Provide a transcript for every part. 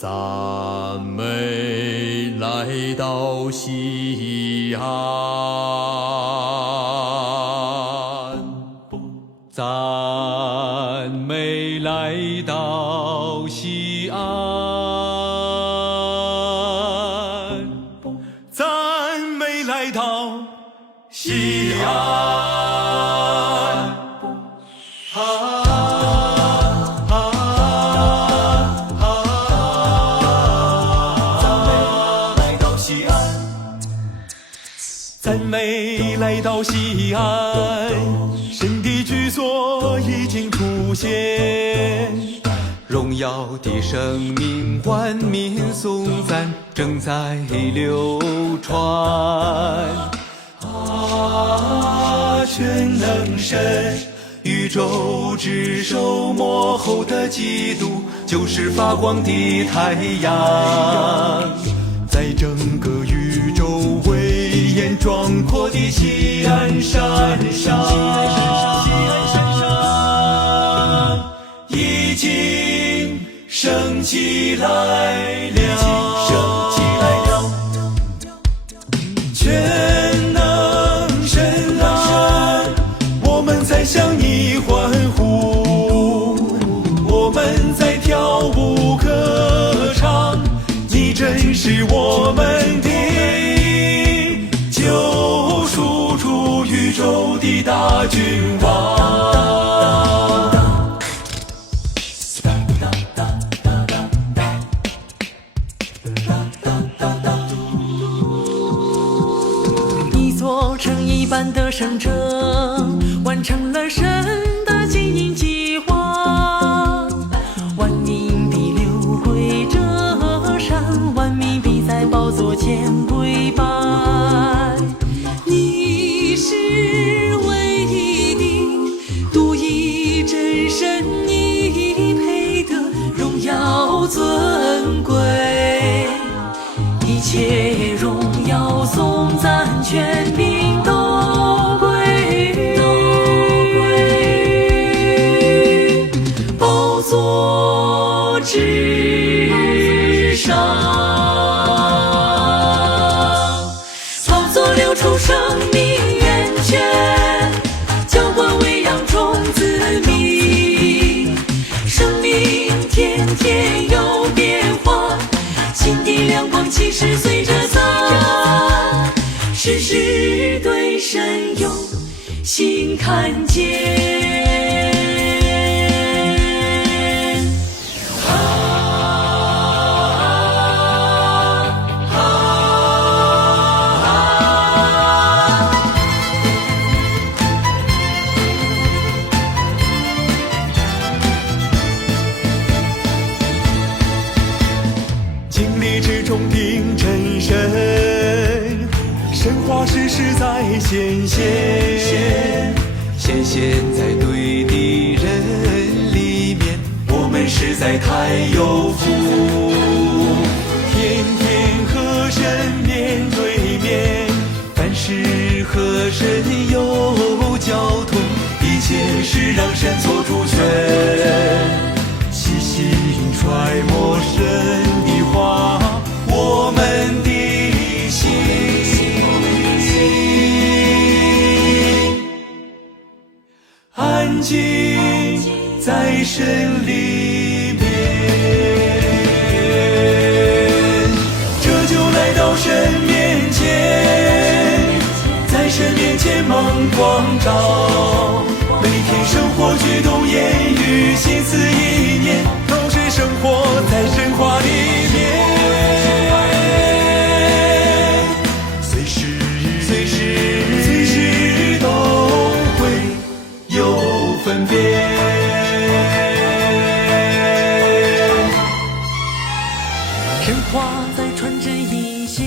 赞美来到西安，赞美来到西安，赞美来到西安。赞美来到西安，神的居所已经出现，荣耀的生命万民颂赞正在流传。全能神，宇宙之首幕后的基督，就是发光的太阳，在整个宇宙威严壮阔的西安山上，已经升起来了，全能神啊，我们在向你欢呼，我们在跳舞歌唱，你真是我们的救赎主，宇宙的大君王。一座城一般的圣城，完成了神的经营计划，万民必流归这山，万民必在宝座前跪拜。你是唯一的独一真神，你配得荣耀尊贵，一切荣耀颂赞权柄都归宝座之上，宝座流出生命源泉，浇灌喂养众子民，生命天天有变化，新的亮光其实随着咱，时时对神有新看见。经历之中的真神，神话实实在显现，显现在对的人里面，我们实在太有福，天天和神面对面，凡事和神有交通，一切是让神做主权，细心揣摩神的话，我们的心安静在神里面，这就来到神面前，在神面前蒙光照，每天生活举动言语心思意念，都是生活在神话里面，随时都会有分别。神话在传真一线，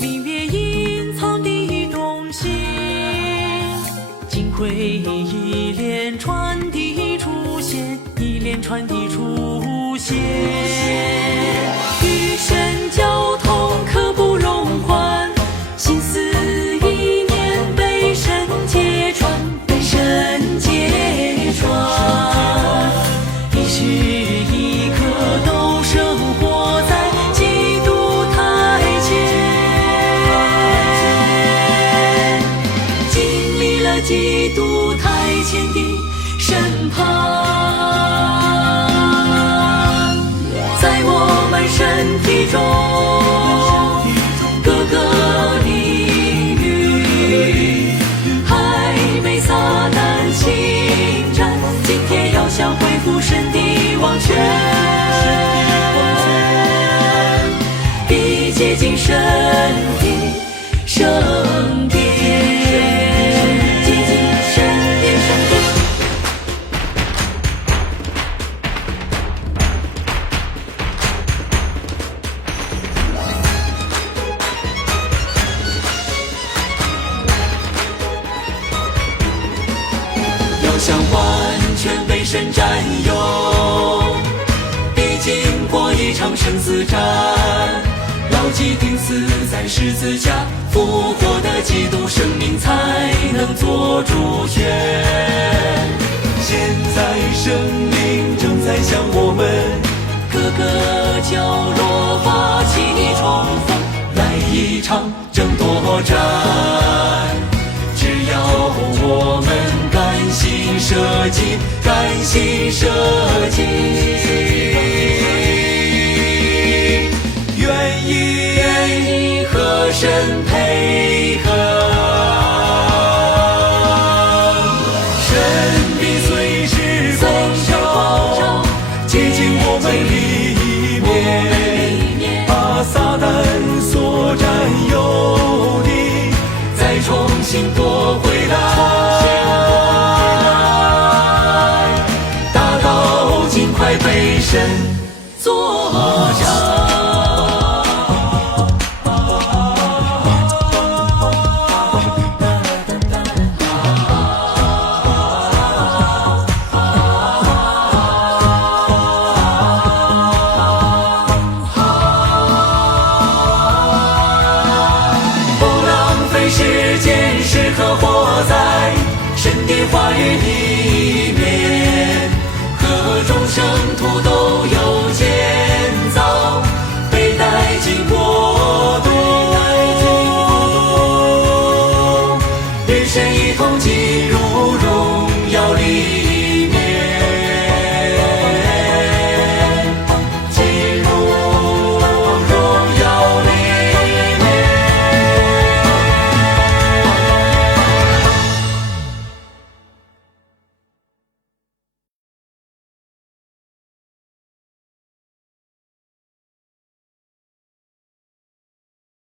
明月隐藏的东西，经会一连串的出现，一连串的出现，与神交通刻不容缓，心思意念被神揭穿，被神揭穿，一时一刻都生督台前的审判。在我们身体中，各个领域还没撒旦侵占，今天要想恢复神的王权，必接近神的圣殿，接近神的圣殿。要想完全被神占有，必经过一场生死战，牢记钉死在十字架，复活的基督生命才能做主权。现在生命正在向我们各个角落发起冲锋，来一场争夺战。只要我们甘心舍己，甘心舍己，愿意和神配合，神必随时光照，接近我们里面，把撒旦所占有的再重新夺回来，大道尽快被神作战。时间时刻活在神的话语里